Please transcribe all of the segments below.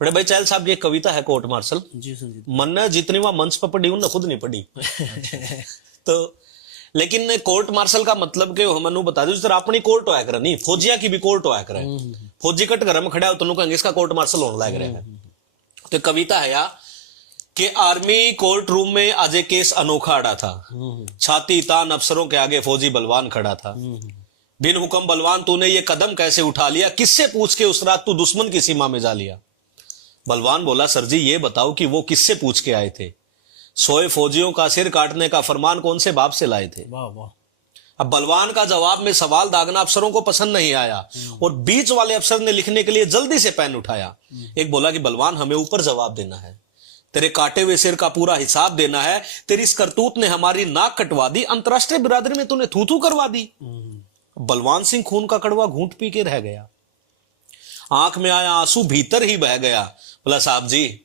बड़े भाई चहल साहब की एक कविता है कोर्ट मार्शल जी संजीत। मन ने जितनी वहां मंच पर पढ़ी उन्हें खुद नहीं पढ़ी। तो लेकिन कोर्ट मार्शल का मतलब के हमनु बता दो जिस तरह अपनी कोर्ट होया करे नहीं फौजिया की भी कोर्ट होया करे। फौजी कट घर में खड़ा हो तो कहेंगे इसका कोर्ट मार्शल होने लग रहा है। तो कविता है या कि आर्मी कोर्ट रूम में आज एक केस अनोखा अड़ा था। छाती तान अफसरों के आगे फौजी बलवान खड़ा था। बिन हुक्म बलवान तूने ये कदम कैसे उठा लिया, किससे पूछ के उस रात तू दुश्मन की सीमा में जा लिया। बलवान बोला सर जी ये बताओ कि वो किससे पूछ के आए थे, सोए फौजियों का सिर काटने का फरमान कौन से बाप से लाए थे। वाह वाह। अब बलवान का जवाब में सवाल दागना अफसरों को पसंद नहीं आया और बीच वाले अफसर ने लिखने के लिए जल्दी से पेन उठाया। एक बोला कि बलवान हमें ऊपर जवाब देना है, तेरे काटे हुए सिर का पूरा हिसाब देना है। तेरी इस करतूत ने हमारी नाक कटवा दी, अंतरराष्ट्रीय बिरादरी में तूने थू थू करवा दी। बलवान सिंह खून का कड़वा घूंट पी के रह गया, आंख में आया आंसू भीतर ही बह गया। बोला साहब जी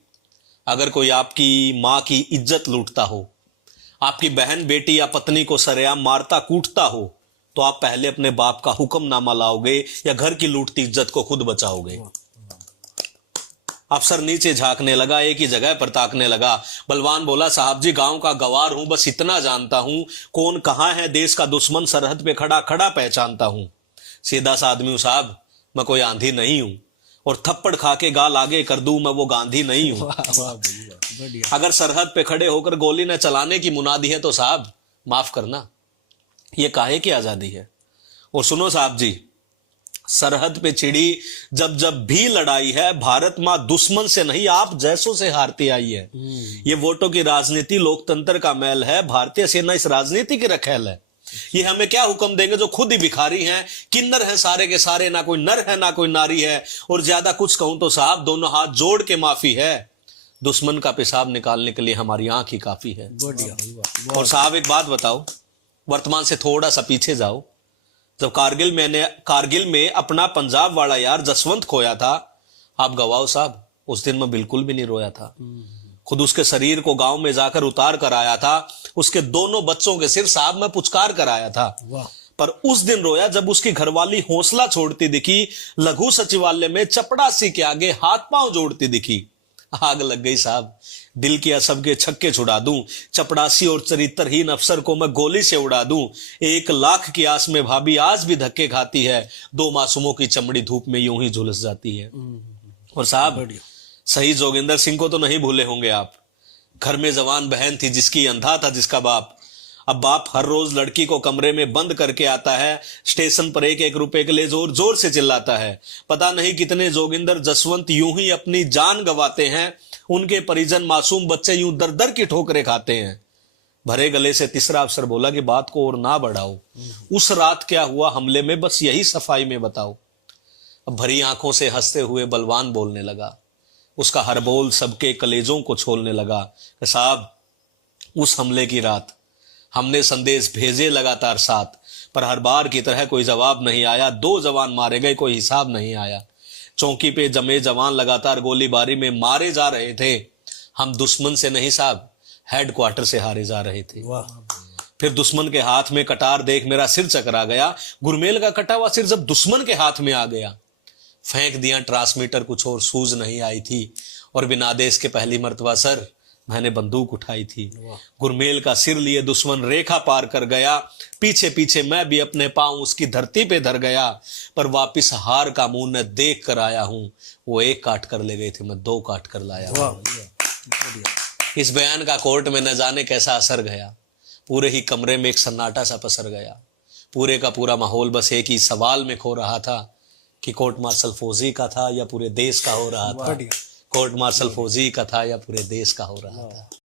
अगर कोई आपकी मां की इज्जत लूटता हो, आपकी बहन बेटी या पत्नी को सरेआम मारता कूटता हो, तो आप पहले अपने बाप का हुक्मनामा लाओगे या घर की लूटती इज्जत को खुद बचाओगे। अफसर नीचे झांकने लगा, एक ही जगह पर ताकने लगा। बलवान बोला साहब जी गांव का गवार हूं, बस इतना जानता हूं कौन कहां है देश का दुश्मन, सरहद पे खड़ा खड़ा पहचानता हूं। सीधा सा आदमी हूं साहब, मैं कोई आंधी नहीं हूं, और थप्पड़ खा के गाल आगे कर दूं मैं वो गांधी नहीं हूं। अगर सरहद पे खड़े होकर गोली न चलाने की मुनादी है तो साहब माफ करना, ये काहे की आजादी है। और सुनो साहब जी, सरहद पे छिड़ी जब जब भी लड़ाई है, भारत मां दुश्मन से नहीं आप जैसों से हारती आई है। ये वोटों की राजनीति लोकतंत्र का मैल है, भारतीय सेना इस राजनीति की रखेल है। ये हमें क्या हुक्म देंगे जो खुद ही भिखारी हैं, किन्नर हैं सारे के सारे, ना कोई नर है ना कोई नारी है। और ज्यादा कुछ कहूं तो साहब दोनों हाथ जोड़ के माफी है, दुश्मन का पेशाब निकालने के लिए हमारी आंख ही काफी है। और साहब एक बात बताओ, वर्तमान से थोड़ा सा पीछे जाओ, जब कारगिल में अपना पंजाब वाला यार जसवंत खोया था, आप गवाओ साहब उस दिन मैं बिल्कुल भी नहीं रोया था। खुद उसके शरीर को गांव में जाकर उतार कर आया था, उसके दोनों बच्चों के सिर साहब मैं पुचकार कर आया था। पर उस दिन रोया जब उसकी घरवाली हौसला छोड़ती दिखी, लघु सचिवालय में चपड़ासी के आगे हाथ पांव जोड़ती दिखी। आग लग गई साहब, दिल किया सबके छक्के छुड़ा दूं, चपड़ासी और चरित्रहीन अफसर को मैं गोली से उड़ा दूं। 1 लाख की आस में भाभी आज भी धक्के खाती है, 2 मासूमों की चमड़ी धूप में यूं ही झुलस जाती है। और साहब शहीद जोगिंदर सिंह को तो नहीं भूले होंगे आप, घर में जवान बहन थी जिसकी अंधा था जिसका बाप। अब बाप हर रोज लड़की को कमरे में बंद करके आता है, स्टेशन पर 1-1 रुपए के लिए जोर जोर से चिल्लाता है। पता नहीं कितने जोगिंदर जसवंत यूं ही अपनी जान गंवाते हैं, उनके परिजन मासूम बच्चे यूं दर दर की ठोकरें खाते हैं। भरे गले से तीसरा अफसर बोला कि बात को और ना बढ़ाओ, उस रात क्या हुआ हमले में बस यही सफाई में बताओ। अब भरी आंखों से हंसते हुए बलवान बोलने लगा, उसका हर बोल सबके कलेजों को छोलने लगा। साहब उस हमले की रात हमने संदेश भेजे लगातार 7, पर हर बार की तरह कोई जवाब नहीं आया। 2 जवान मारे गए, कोई हिसाब नहीं आया। चौकी पे जमे जवान लगातार गोलीबारी में मारे जा रहे थे, हम दुश्मन से नहीं साहब हेडक्वार्टर से हारे जा रहे थे। फिर दुश्मन के हाथ में कटार देख मेरा सिर चकरा गया, गुरमेल का कटा हुआ सिर जब दुश्मन के हाथ में आ गया। फेंक दिया ट्रांसमीटर, कुछ और सूझ नहीं आई थी, और बिना आदेश के पहली मर्तबा सर मैंने बंदूक उठाई थी। गुरमेल का सिर लिए दुश्मन रेखा पार कर गया, पीछे पीछे मैं भी अपने पांव उसकी धरती पे धर गया, पर वापिस हार का मुंह न देख कर आया हूं। वो 1 काट कर ले गए थे, मैं 2 काट कर लाया हूं। इस बयान का कोर्ट में न जाने कैसा असर गया, पूरे ही कमरे में एक सन्नाटा सा पसर गया। पूरे का पूरा माहौल बस एक ही सवाल में खो रहा था कि कोर्ट मार्शल फौजी का था या पूरे देश का हो रहा था। कोर्ट मार्शल फौजी का था या पूरे देश का हो रहा था।